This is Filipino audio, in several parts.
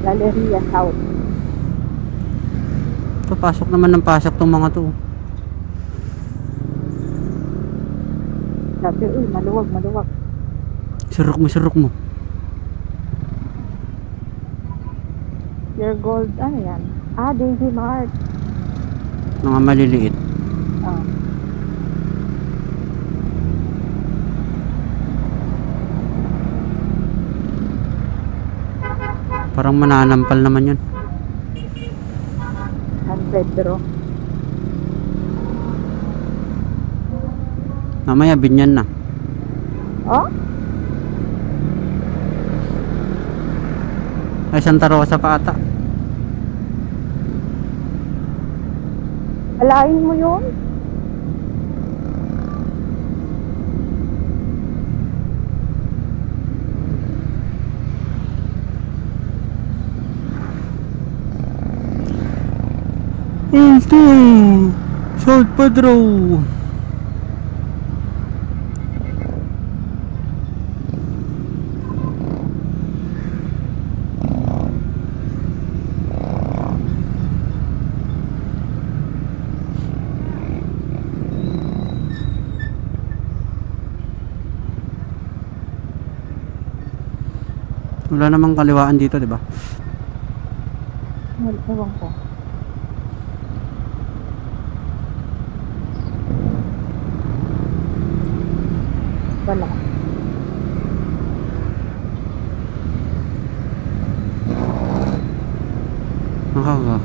Galleria South. Ito, pasok naman ng pasok tong mga to. Sabi, uy, maluwag, maluwag. Surok mo. Pure Gold, ano yan? Ah, Daisy Mart. Mga maliliit. Ah. Parang mananampal naman yun. San Pedro. Mamaya binyan na. Oh? Ay, Santa Rosa pa ata. Alain mo yun? Ito, San Pedro. Wala namang kaliwaan dito, di ba? Ewan ko. Wala. Nakaka.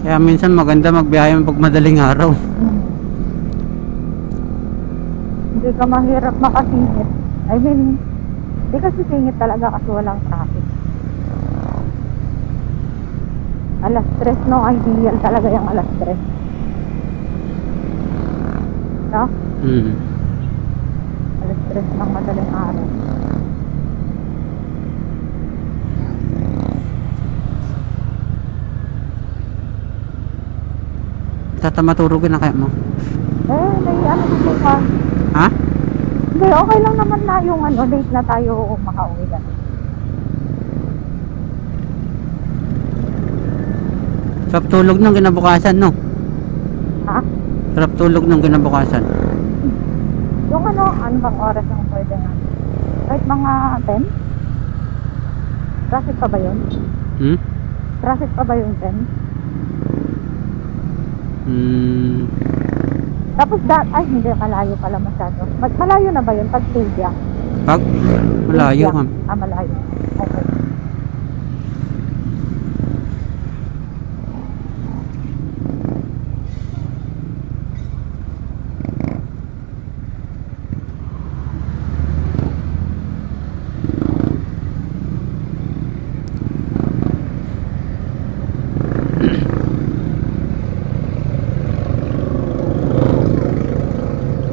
Kaya minsan maganda magbiyahe pag madaling araw. Hindi ka mahirap makasingit. I mean, hindi kasi singit talaga kasi walang traffic. Alas 3, no? Ideal talaga yung alas 3. No? Alas 3 ng madaling araw. Tatamaturugin na kaya mo? May ano dito pa. Ha? Hindi, okay lang naman na yung ano, late na tayo makauwi na. Sarap tulog ng kinabukasan, no? Ha? Sarap tulog ng kinabukasan. Yung ano bang oras ang pwede nga? Kahit mga 10? Traffic pa ba yun? Traffic pa ba yung 10? Tapos ay hindi, malayo pala masyado. Malayo na ba yun pag Stadia? Pag? Malayo ka. Ah, malayo. Okay.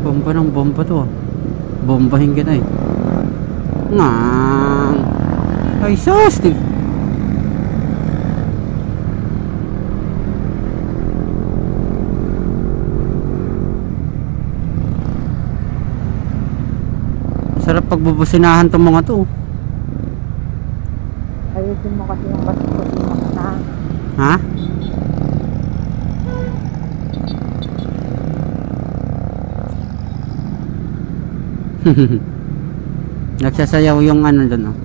Bomba ng bomba to. Bombahin kita eh. Ngang. Ay sus. Sarap pagbubusinahan tong mga to. Ayusin mo kasi yung bastos mo na. Ha? Nagsasayaw yung ano doon, oh.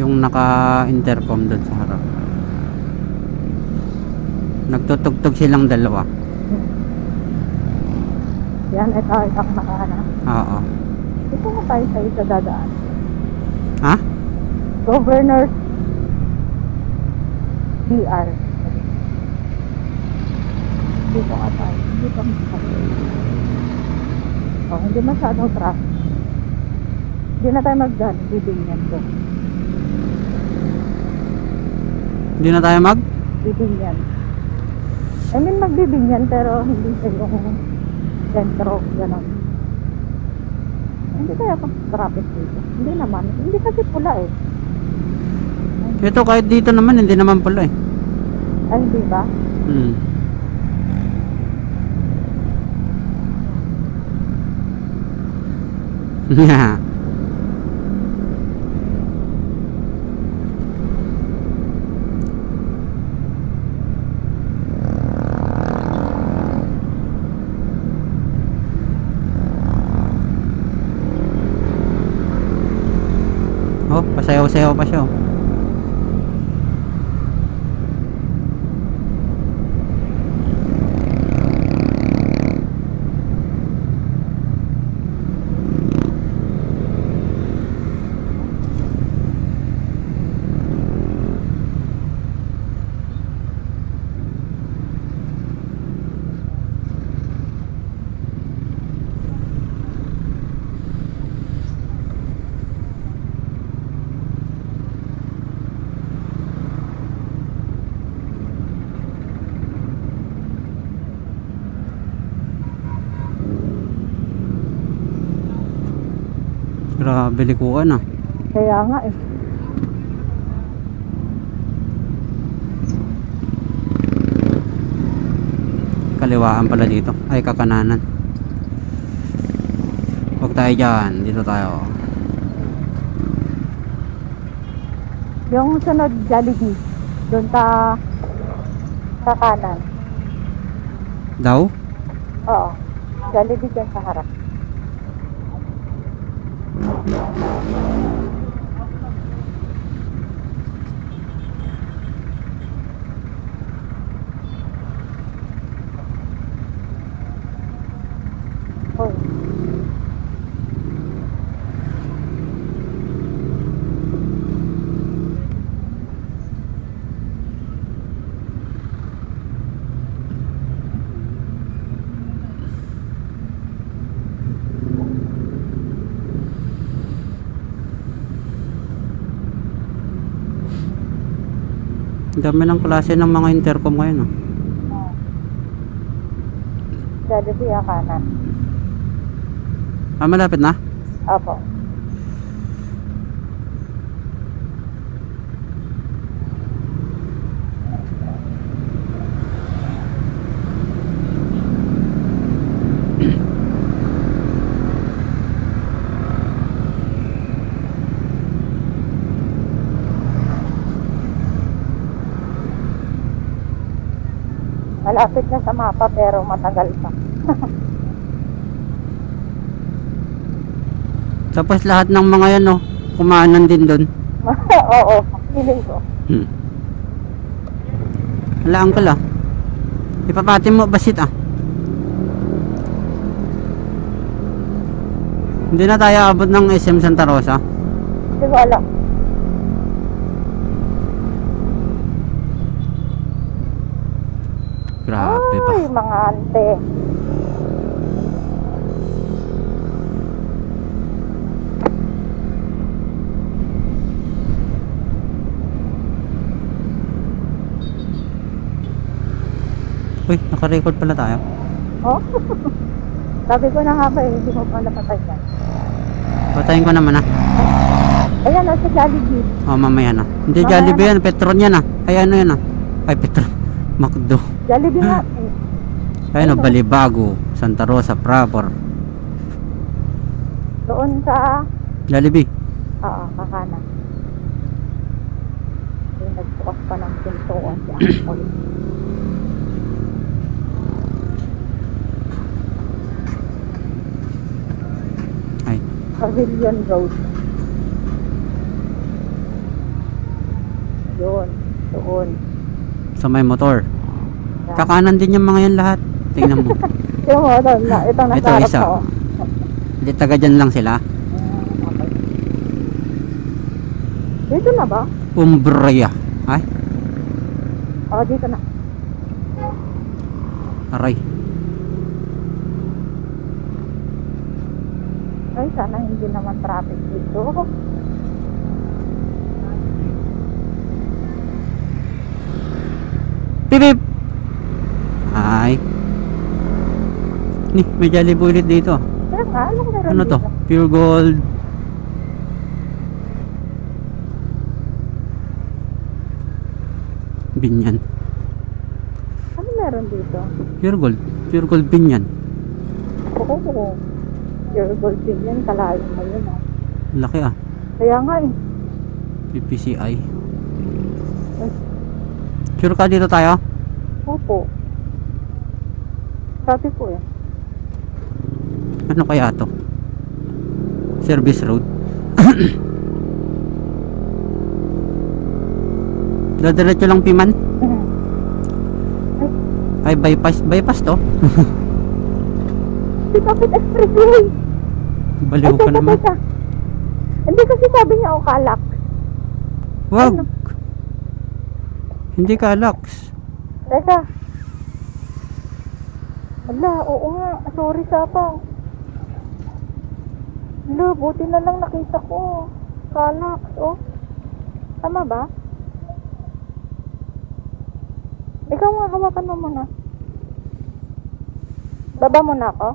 Yung naka-intercom doon sa harap. Nagtutugtog silang dalawa. Yan, ito ang makahanap. Oo. Dito nga tayo sa isa dadaan. Ha? Governor's BR. Dito nga tayo. Dito nga tayo. Oh, hindi masyadong traffic. Hindi na tayo bibingyan ko. Hindi na tayo Bibingyan. I mean, magbibingyan pero hindi sa yung sentro. Ganon. Hindi kaya pang traffic dito. Hindi naman. Hindi kasi pula eh. Ito kahit dito naman, hindi naman pala eh. Ay, hindi ba? Yeah. Oh, pasayaw-sayaw pa siya. Oh. Grabe likuan ah. Kaya nga eh. Kaliwaan pala dito. Ay, kakananan. Huwag tayo dyan. Dito tayo. Yung sunod Jollibee. Doon sa kanan. Daw? Oo. Jollibee dyan sa harap. Hoy. Ang dami ng klase ng mga intercom ngayon ah. Jollibee ang kanan. Ah, malapit na? Opo. Malapit na sa mapa pero matagal pa. Tapos lahat ng mga yan oh, kumaanan din doon. Oo, feeling ko. Wala uncle ah. Ipapatin mo basit ah. Hindi na tayo abot ng SM Santa Rosa. Hindi ko alam. Grabe ba? Ay, mga ante. Uy, naka-record pala tayo. Oh? Sabi ko na nga ba eh, hindi mo pa napatay yan. Patayin ko naman ah. Ayan, sa Jollibee. Oh, mamaya na. Hindi Mamaya Jollibee na. yan, Petron yan ah. Ay ano yan ah. Ay Petron. Macdo. Jollibee nga eh. Ayun oh, Balibago, Santa Rosa, Proper. Doon sa, Jollibee. oo, kakanan. Yung nagbukas pa ng pintuan si Uncle. Ay, Pavilion Road. Yun, doon. sa may motor. Yan. Kakanan din yung mga yan lahat. Tingnan mo. Yung mo, itong nasa Ito, harap isa. mo. Hindi, taga dyan lang sila. Okay. Dito na ba? Umbria. Ay, Oo, dito na. aray. Ay, sana hindi naman traffic dito. Pipip! Ay. Ni, may Jollibee ulit dito. Kaya nga, anong meron Ano to? dito? Pure gold. Binyan. Ano meron dito? Pure gold. Pure gold binyan. Oo. Pure gold din yan, kalayo mo yun. Ah. Laki ah. Kaya nga eh. PPCI. Sure ka dito tayo? Opo. Sabi ko eh. Ano kaya to? Service road. Dadiretso lang Piman? Ay, bypass. Bypass to? Di Kapit Expressway. Baliw ka naman. Teka. Hindi kasi sabi niya o kalak. Wag. Ano? Hindi ka, Alex. Teka. Ala, oo nga. Sorry, Sapang. Ala, buti na lang nakita ko. Kalak, oh. Tama ba? Ikaw nga, hawakan mo muna. Baba mo na ako.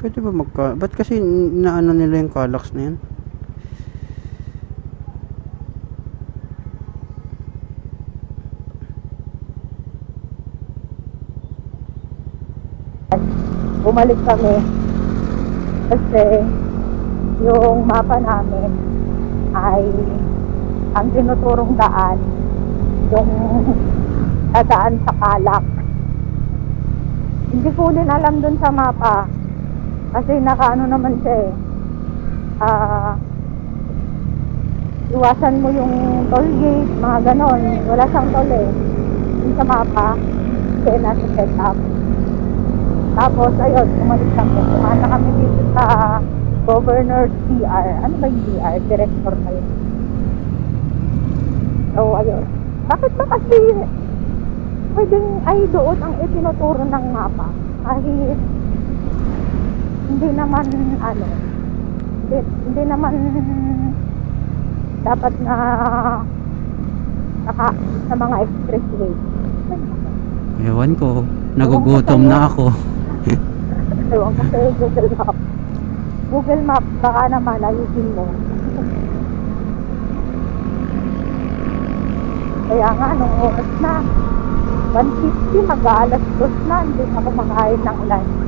Pwede ba ba't kasi naano nila yung Calax na yan? Bumalik kami. Kasi yung mapa namin ay ang tinuturong daan yung daan sa Calak. Hindi ko din alam dun sa mapa kasi nakaano naman siya eh, iwasan mo yung toll gate, mga ganon. Wala siyang toll eh dun sa mapa kasi nasa set up. Tapos ayun, umalis kami, kumana kami dito sa Governor's DR. Ano ba yung DR? Director na yun. So ayun, bakit ba kasi pwedeng ay doon ang itinuturo ng mapa kahit hindi naman ano, hindi naman dapat na sa mga expressway. Ewan ko, nagugutom na ako. Ewan ko sa Google Map. Google Map, baka naman ayusin mo. Kaya nga, anong oras na? 1:50, mag-aalas 2 na, hindi ako makain ng lunch.